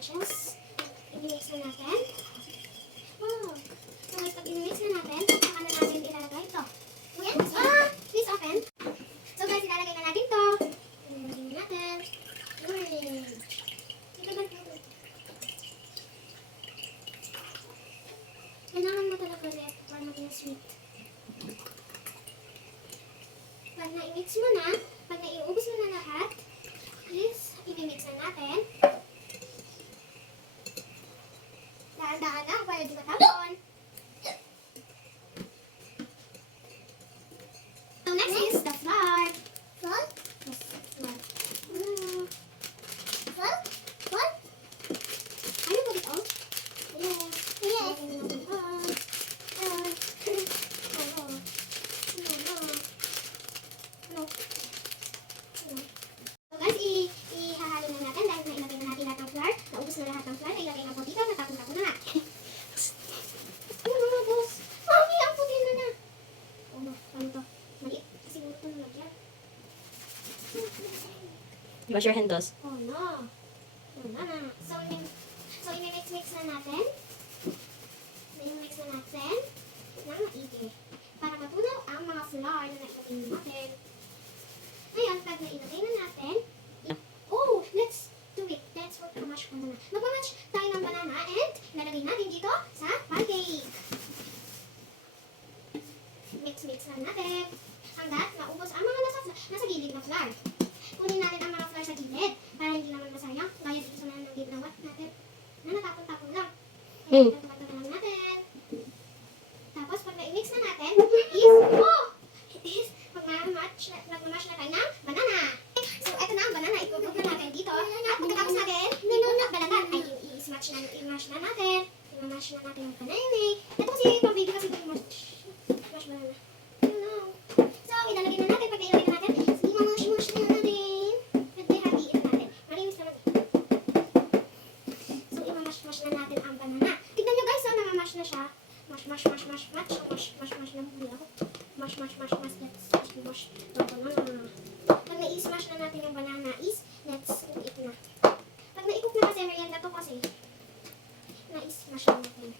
shells. I-mix na natin. Wow! So guys, pag i-mix na natin, saka na natin ilalagay ito. Ayan, please open. So guys, ilalagay na natin ito. Ilalagay na natin. Kailangan mo talaga ulit para maging sweet. Pag na-i-mix mo na, pag na-iubos mo na lahat, please, i-mix na natin. Dahan-dahan lang para di matapon. So next is the flour. Flour? Yes, flour. Flour? Flour? Are you put it all? Yes. Yes. So guys, ihahalo na natin dahil nailagay na natin lahat ng flour. Naubos na lahat ng flour. Ilagay na po dito. Natapon-tapon na nga. Ano mga boss? Mami, ang puti na na. Oh, paano to? Maliit. Kasi mo ito nalagyan. Wash your hands. Oh no. Wala na. So, i-mix na natin. I-mix na natin ng maigi. Para matunaw ang mga flour na nailagay natin. Ngayon, pag nailagay na natin, oh, let's do it. Let's work to mash banana. Magmamatch tayo ng banana and ilalagay natin dito sa pancake. Mix lang natin. Hanggat maubos ang mga nasa gilid na flour. Kunin natin ang mga flour sa gilid para hindi naman masayang. Gaya dito sa mga ginawa natin na natapon-tapon lang. Kaya ito na lang natin. Tapos pag na-mix na natin, nagmamash na tayo ng banana. So ito na ang banana. Ipupog na natin dito. At pagkatapos natin, balagan ay i-smash na natin. I-mash na natin yung banana. Ito kasi pang baby kasi ito i-mash banana. So ilalagay na natin. Pag ilalagay na natin, i-mash na natin. Pwede hatiin natin. Marinis naman eh. So i-mash na natin ang banana. Tignan nyo guys, namamash na siya. Mash na huli ako. Mash. Let's mash the banana. Pag na-i-smash na natin yung banana let's cook it na. Pag na-i-cook na kasi, merienda to kasi. Na-i-smash na natin.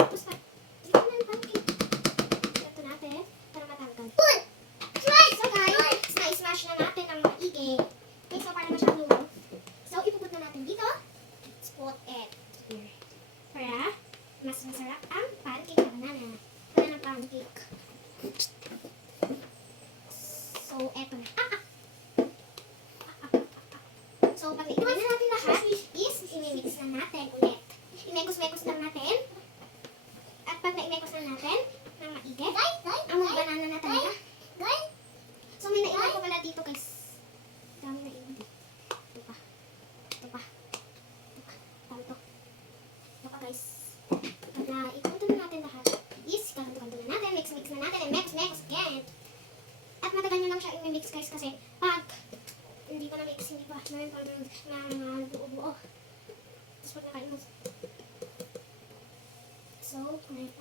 Tapos pag, dito na yung pancake. Ito natin, para matanggal. So guys, na-i-smash na natin ang maigi. Okay, so para masyang lumaw. So, ipuput na natin dito. Let's put it here. Para mas masarap ang pancake na banana. Banana pancake. So, eto na. So, pag ilagay na natin lahat, i-mix na natin ulit. I-mekos-mekos lang natin. At pag na-i-mekos na natin, ng maigi, ang banana na talaga. So, may naiwan ko pala dito, guys. Dami naiwan dito. Ito pa, guys. Pag na-ikunto na natin lahat, kanto-kanto na natin, mix na natin, and mekos again. At matagal nyo lang siya i-mix guys kasi pag hindi pa na-mix, hindi pa na buo-buo. Tapos pag nakain mo. So,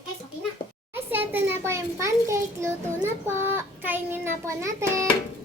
guys, okay na. Guys, ito na po yung pancake. Luto na po. Kainin na po natin.